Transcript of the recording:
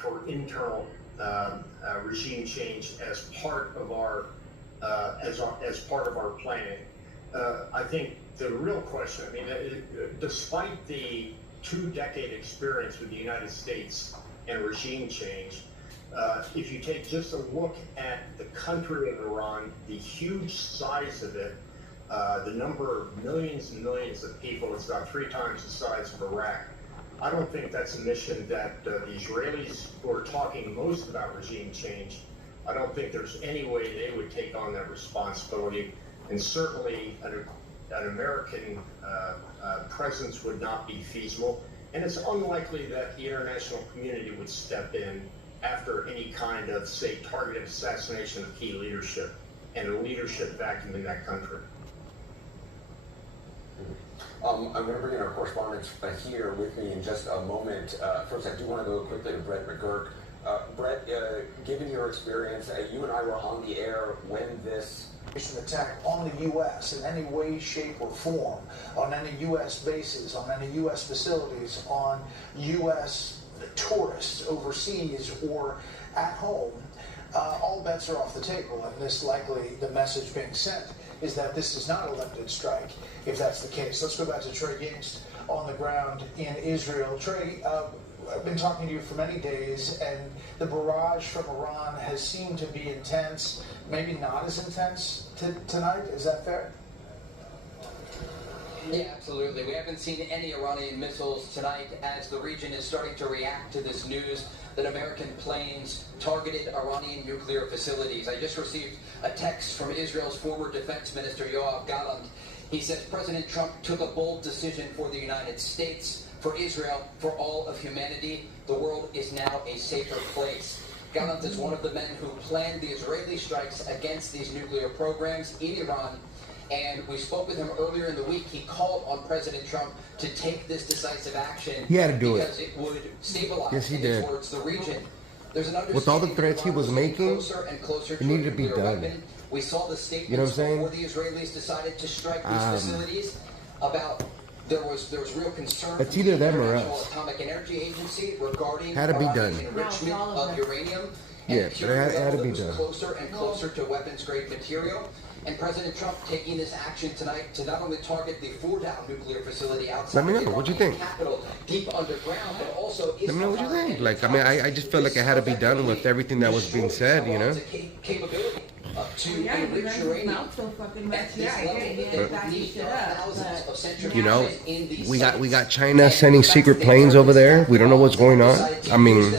for internal regime change as part of our planning. I think the real question, I mean, despite the 2-decade experience with the United States and regime change, if you take just a look at the country of Iran, the huge size of it, the number of millions and millions of people, it's about 3 times the size of Iraq. I don't think that's a mission that the Israelis, who are talking most about regime change, I don't think there's any way they would take on that responsibility. And certainly an American presence would not be feasible. And it's unlikely that the international community would step in after any kind of, say, targeted assassination of key leadership and a leadership vacuum in that country. I'm going to bring in our correspondent here with me in just a moment. First, I do want to go quickly to Brett McGurk. Brett, given your experience, you and I were on the air when this attack on the U.S. in any way, shape, or form, on any U.S. bases, on any U.S. facilities, on U.S. tourists overseas or at home, all bets are off the table. And this likely, the message being sent is that this is not a limited strike, if that's the case. Let's go back to Trey Yingst on the ground in Israel. Trey, I've been talking to you for many days, and the barrage from Iran has seemed to be intense, maybe not as intense tonight. Is that fair? Yeah, absolutely. We haven't seen any Iranian missiles tonight as the region is starting to react to this news that American planes targeted Iranian nuclear facilities. I just received a text from Israel's former defense minister, Yoav Gallant. He says President Trump took a bold decision for the United States, for Israel, for all of humanity. The world is now a safer place. Gallant is one of the men who planned the Israeli strikes against these nuclear programs in Iran. And we spoke with him earlier in the week. He called on President Trump to take this decisive action. He had to do because it would stabilize, yes, he did. Towards the region. There's an With all the threats he was making, closer and closer it needed to be done. Weapon. We saw the statements you know what I'm saying? before the Israelis decided to strike these facilities about there was real concern. It's either them or International us. Atomic Energy Agency regarding Had to be done. enrichment of uranium. Yeah, but it had to be done. Closer and closer to weapons-grade material. And President Trump taking this action tonight to not only target the Fordow nuclear facility outside Let me know. What you think? Capital, deep underground, but also Let me know what you think. Like, I mean, I just felt like it had to be done with everything that was being said, you know? Capability to enrich uranium at this level. You know, we got China sending secret planes over there. We don't know what's going on. I mean,